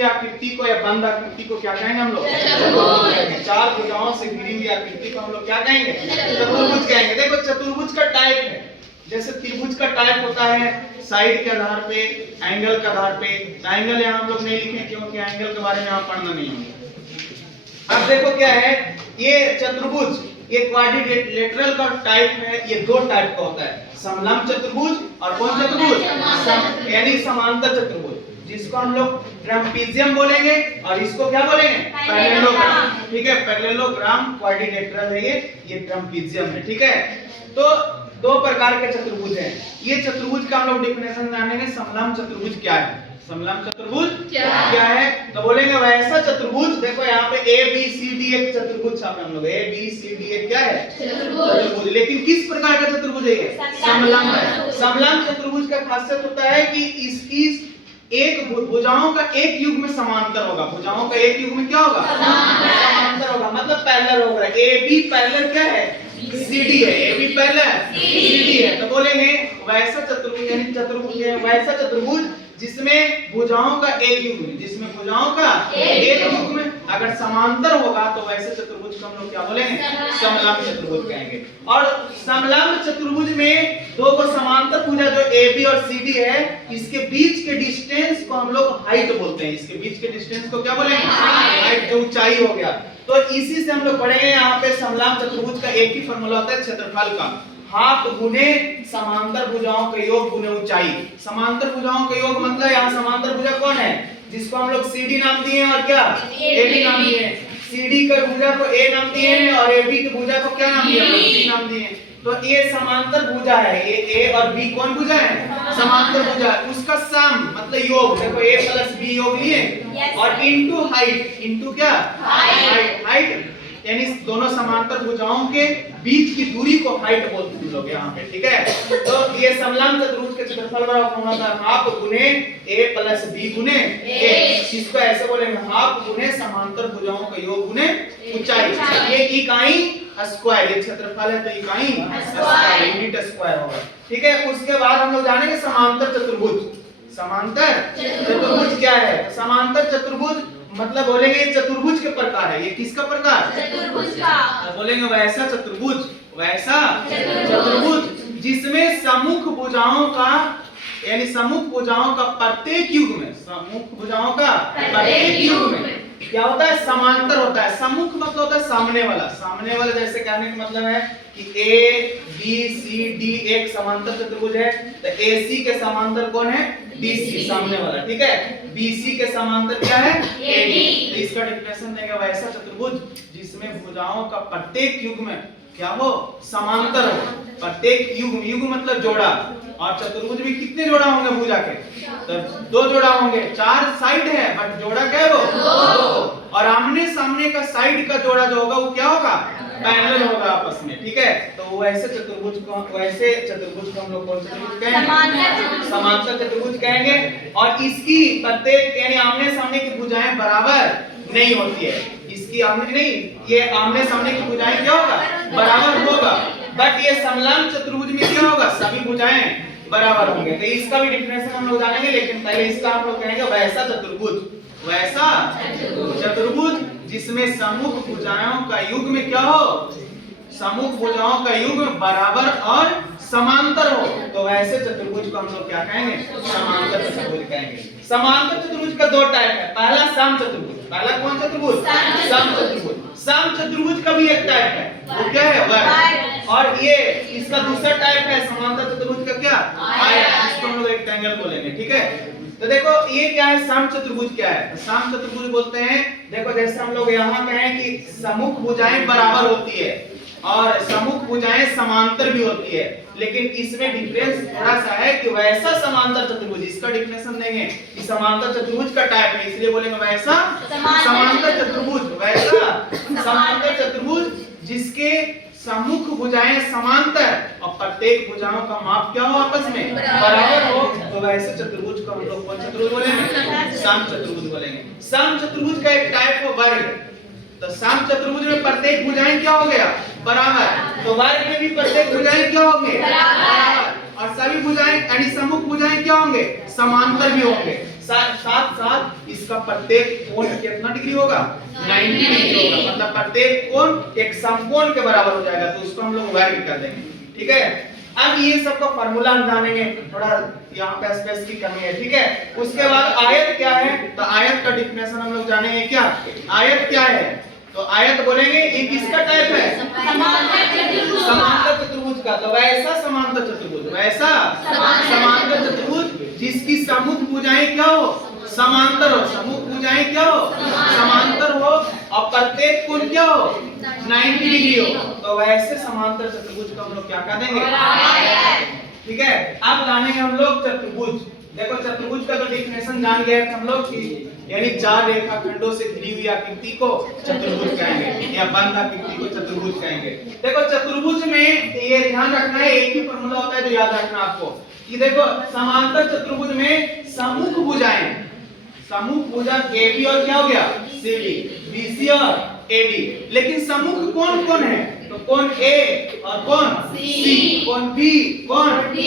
हुई आकृति को या बंद आकृति को क्या कहेंगे हम लोग? चतुर्भुज। चार भुजाओं से घिरी हुई आकृति को हम लोग क्या कहेंगे? चतुर्भुज कहेंगे। देखो चतुर्भुज का टाइप है, जैसे त्रिभुज का टाइप होता है साइड के आधार पे, एंगल के आधार पे। एंगल यहाँ हम लोग नहीं लिखे क्योंकि एंगल के बारे में आप पढ़ना नहीं होगा। अब देखो क्या है, ये चतुर्भुज ये क्वाड्रिलेटरल का टाइप है। ये दो टाइप का होता है, समलंब चतुर्भुज और कौन चतुर्भुज? यानी समांतर चतुर्भुज, जिसको हम लोग ट्रापेजियम बोलेंगे और इसको क्या बोलेंगे? पैरेललोग्राम। ठीक है, पैरेललोग्राम क्वाड्रिलेटरल है ये ट्रापेजियम है। ठीक है, तो दो प्रकार के चतुर्भुज हैं। ये चतुर्भुज का हम लोग डेफिनेशन जानेंगे। समलंब चतुर्भुज क्या है? समलंब चतुर्भुज क्या है? तो बोलेंगे वैसा चतुर्भुज, देखो यहाँ पे ए बी सी डी एक चतुर्भुज छापे हम लोग, ए बी सी डी एक क्या है? चतुर्भुज। लेकिन किस प्रकार का चतुर्भुज है ये? समलंब है। समलंब चतुर्भुज का खासियत होता है कि इसकी एक भुजाओं का एक युग में समांतर होगा। भुजाओं का एक युग में क्या होगा? समांतर होगा, मतलब पैरेलल होगा। ए बी पैरेलल क्या है? CD है। ए बी पैरेलल CD है। तो बोलेंगे वैसा चतुर्भुज, यानी चतुर्भुज है वैसा चतुर्भुज जिसमें भुजाओं का एक युग में, जिसमें भुजाओं का एक युग में अगर समांतर होगा तो वैसे चतुर्भुज को हम लोग क्या बोलेंगे? समलंब चतुर्भुज कहेंगे। और समलंब चतुर्भुज में दो को समांतर भुजा जो AB और CD है, इसके बीच के डिस्टेंस को हम लोग हाइट बोलते हैं। इसके बीच के डिस्टेंस को क्या बोलेंगे? हाइट, जो ऊंचाई हो गया। तो इसी से हम लोग पढ़ेंगे यहाँ पे समलंब चतुर्भुज का एक ही फॉर्मूला होता है क्षेत्रफल का, हाफ गुने समांतर भुजाओं का योग गुने ऊंचाई। समांतर भुजाओं का योग मतलब यहाँ समांतर भुजा कौन है? जिसको हम लोग CD नाम दिए हैं और क्या AB नाम दिए हैं। CD का भुजा को A नाम दिए हैं और AB की भुजा को क्या नाम दिए हैं? B नाम दिए हैं। तो ये समांतर भुजा है, ये A और B कौन भुजा है? समांतर भुजा। उसका सम मतलब योग, देखो A प्लस B योग लिए और इनटू हाइट, इनटू क्या? हाइट यानी दोनों समांतर भुजाओं के बीच की दूरी को हाइट बोलते हैं लोग यहाँ पे। ठीक है, तो ये समलंब चतुर्भुज के क्षेत्रफल बराबर होना था हाफ गुने A प्लस B गुने A। इसको ऐसे बोलेंगे हाफ गुने समांतर भुजाओं का योग गुने ऊंचाई। ये इकाई स्क्वायर, ये क्षेत्रफल है तो इकाई स्क्वायर, यूनिट स्क्वायर होगा। ठीक है, उसके बाद हम लोग जानेंगे समांतर चतुर्भुज। समांतर चतुर्भुज क्या है? समांतर चतुर्भुज मतलब बोलेंगे चतुर्भुज के प्रकार है। ये किसका प्रकार? चतुर्भुज का। तो बोलेंगे वैसा चतुर्भुज, वैसा चतुर्भुज जिसमें सम्मुख भुजाओं का, यानी सम्मुख भुजाओं का प्रत्येक युग में, सम्मुख भुजाओं का प्रत्येक युग में क्या होता है? समांतर होता है। सम्मुख मतलब होता है सामने वाला। सामने वाला जैसे कहने का मतलब है कि A B C D एक समांतर चतुर्भुज है, तो AC के समांतर कौन है? BC, सामने वाला। ठीक है, BC के समांतर क्या है? AD। तो इसका डेफिनेशन देंगे वैसा चतुर्भुज जिसमें भुजाओं का प्रत्येक युग में क्या हो? समांतर हो। प्रत्येक युग, युग मतलब जोड़ा, और चतुर्भुज में कितने जोड़ा होंगे भुजा के? तो दो जोड़ा होंगे। चार साइड है बट जोड़ा क्या है वो? दो। और आमने सामने का साइड का जोड़ा जो होगा वो क्या होगा? पैरेलल होगा आपस में। ठीक है, तो वैसे चतुर्भुज को हम लोग कौन सा चतुर्भुज कहेंगे? समांतर चतुर्भुज कहेंगे। और इसकी प्रत्येक यानी आमने सामने की भुजाएं बराबर नहीं होती है। इसकी आमने नहीं, ये आमने सामने की भुजाएं क्या होगा? बराबर होगा। बट ये समलंब चतुर्भुज में क्या होगा? सभी भुजाएं बराबर होंगे। तो इसका भी डेफिनेशन हम लोग जानेंगे, लेकिन पहले इसका हम लोग कहेंगे वैसा चतुर्भुज। वैसा चतुर्भुज जिसमें सम्मुख भुजाओं का युग में क्या हो? सम्मुख भुजाओं का युग में बराबर और समांतर हो, तो वैसे चतुर्भुज को हम लोग क्या कहेंगे? समांतर चतुर्भुज कहेंगे। समांतर चतुर्भुज का दो टाइप है। पहला सम चतुर्भुज। पहला कौन चतुर्भुज? सम चतुर्भुज। सम चतुर्भुज का भी एक टाइप है, वो क्या है? वर्ग। और ये इसका दूसरा टाइप है समांतर चतुर्भुज का क्या? आयत। इसको हम लोग रेक्टेंगल बोलेंगे। ठीक है, तो देखो ये क्या है? सम चतुर्भुज क्या है? सम चतुर्भुज बोलते हैं, देखो जैसे हम लोग यहाँ कहें कि सम्मुख भुजाएं बराबर होती है और सम्मुख भुजाएं समांतर भी होती है, लेकिन इसमें डिफरेंस थोड़ा सा है कि वैसा समांतर चतुर्भुज, इसका डिफिनेशन देंगे कि समांतर चतुर्भुज का टाइप है, इसलिए बोलेंगे वैसा समांतर चतुर्भुज। वैसा समांतर चतुर्भुज जिसके सम्मुख भुजाएं समांतर और प्रत्येक भुजाओं का माप क्या हो? आपस में बराबर हो, तो वैसे चतुर्भुज को हम लोग कौन चतुर्भुज बोलेंगे? सम चतुर्भुज बोलेंगे। सम चतुर्भुज का एक टाइप है वर्ग। तो सम चतुर्भुज में प्रत्येक भुजाएं क्या हो गया? बराबर। तो वर्ग में भी प्रत्येक भुजाएं क्या होंगे? बराबर। और सभी भुजाएं यानी सम्मुख भुजाएं क्या होंगे? समांतर भी होंगे। साथ साथ इसका प्रत्येक कोण कितना डिग्री होगा, 90 डिग्री होगा। मतलब प्रत्येक कोण एक समकोण के बराबर हो जाएगा, तो उसको हम लोग वर्ग कर देंगे। ठीक है, अब ये सब का फार्मूला हम जानेंगे, थोड़ा यहाँ पे स्पेस की कमी है। ठीक है, उसके बाद आयत क्या है, तो आयत का डिफिनेशन हम लोग जानेंगे। क्या आयत क्या है, तो आयत बोलेंगे ये किसका टाइप है, समांतर चतुर्भुज का। तो वैसा समांतर चतुर्भुज, वैसा समांतर चतुर्भुज जिसकी सम्मुख भुजाएं क्या हो, समांतर हो। सम्मुख भुजाएं क्या हो, समांतर हो, और प्रत्येक कोण क्या हो, 90 डिग्री हो। तो वैसे समांतर चतुर्भुज को हम लोग क्या कह देंगे। ठीक है, अब जानेंगे हम लोग चतुर्भुज। देखो चतुर्भुज का तो डिफिनेशन जान गए हम लोग कि यानी चार रेखाखंडों से घिरी हुई आकृति को चतुर्भुज कहेंगे, या बंद आकृति को चतुर्भुज कहेंगे। देखो चतुर्भुज में ये ध्यान रखना है, एक ही फॉर्मूला होता है जो याद रखना आपको, कि देखो समांतर चतुर्भुज में सम्मुख भुजाएं, सम्मुख भुजा AB और क्या हो गया CD, BC और AD। लेकिन सम्मुख कौन कौन है, तो कौन A और कौन C, कौन B, कौन D।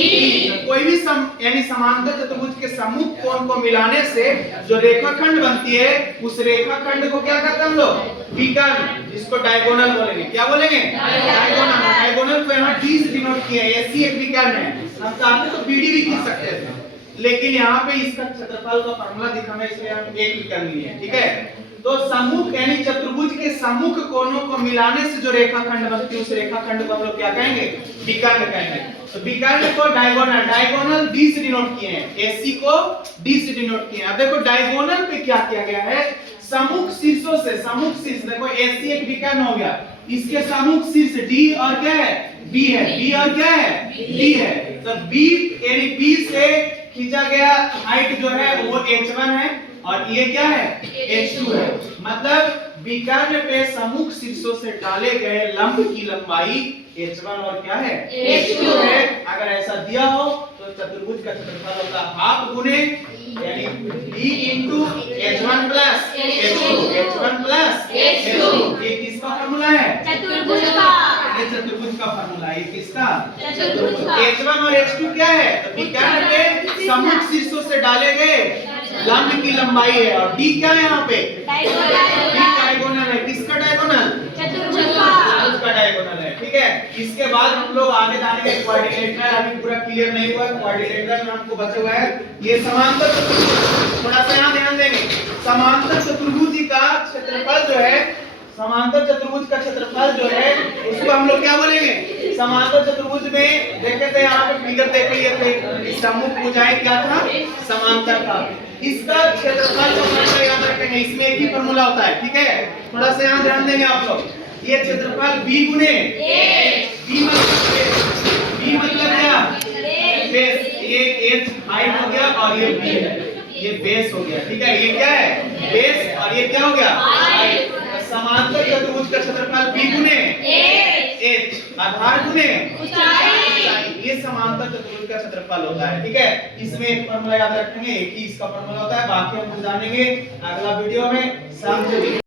तो कोई भी यानी समांतर चतुर्भुज के सम्मुख कोण को मिलाने से जो रेखाखंड बनती है, उस रेखाखंड को क्या कहते हैं हम लोग, विकर्ण, जिसको डायगोनल बोलेंगे। क्या बोलेंगे, डायगोनल। डायगोनल को यहाँ D से डिनोट किया है, AC एक विकर्ण है, हम चाहते तो BD भी खींच सकते थे, लेकिन यहाँ पे इसका क्षेत्रफल का फार्मूला दिखाना, इसलिए हम एक विकर्ण लिए हैं। ठीक है, तो सम्मुख यानी चतुर्भुज के सम्मुख कोणों को मिलाने से जो रेखाखंड बनती है, उस रेखाखंड को हम लोग क्या कहेंगे, विकर्ण कहेंगे। तो विकर्ण को डायगोनल, डायगोनल D से डिनोट किए हैं, AC को D से डिनोट किए हैं। अब देखो डायगोनल पे क्या किया गया है, सम्मुख शीर्षों से, सम्मुख शीर्ष, देखो AC एक विकर्ण हो गया, इसके सम्मुख शीर्ष D और क्या है, B है, B और क्या है, D है। तो B यानी B से खींचा गया हाइट जो है वो H1 है, और ये क्या है, H2 है। मतलब विकर्ण पे सम्मुख शीर्षों से डाले गए लंब की लंबाई H1 और क्या है, H2 है। अगर ऐसा दिया हो तो चतुर्भुज का क्षेत्रफल होता है हाफ गुने यानी D into H1 plus H2, H1 plus H2। ये किसका फार्मूला है, चतुर्भुज का। ये चतुर्भुज का फार्मूला है, किसका, चतुर्भुज का। H1 और H2 क्या है, तो विकर्ण पे सम्मुख शीर्षों से डाले गए लंब की लंबाई है, और D क्या है यहाँ पे, डायगोनल है। किसका डायगोनल, चतुर्भुज का डायगोनल है। ठीक है, इसके बाद हम लोग आगे जानेंगे क्वाड्रिलेटरल। अभी पूरा क्लियर नहीं हुआ, क्वाड्रिलेटरल में हमको बचा हुआ है ये समांतर चतुर्भुज। थोड़ा सा यहाँ ध्यान देंगे, समांतर चतुर्भुज का क्षेत्रफल जो है, समांतर चतुर्भुज का क्षेत्रफल जो है उसको हम लोग क्या बोलेंगे, समांतर चतुर्भुज में देखे थे यहाँ पे फिगर देख लिए थे, सम्मुख भुजाएं क्या था, समांतर था। इसका क्षेत्रफल जो फार्मूला याद रखेंगे, इसमें एक ही फार्मूला होता है। ठीक है, थोड़ा सा यहाँ ध्यान देंगे आप लोग, ये क्षेत्रफल B गुने B मतलब क्या, बेस। ये H हाइट हो गया और ये B है, ये बेस हो गया। ठीक है, ये क्या है, बेस, और ये क्या हो गया, हाइट। समांतर चतुर्भुज का क्षेत्रफल B गुने H, आधार गुने ऊंचाई, ये समांतर चतुर्भुज का क्षेत्रफल होता है। ठीक है, इसमें एक फार्मूला याद रखेंगे, एक ही इसका फार्मूला होता है, बाकी हम जानेंगे अगला वीडियो में।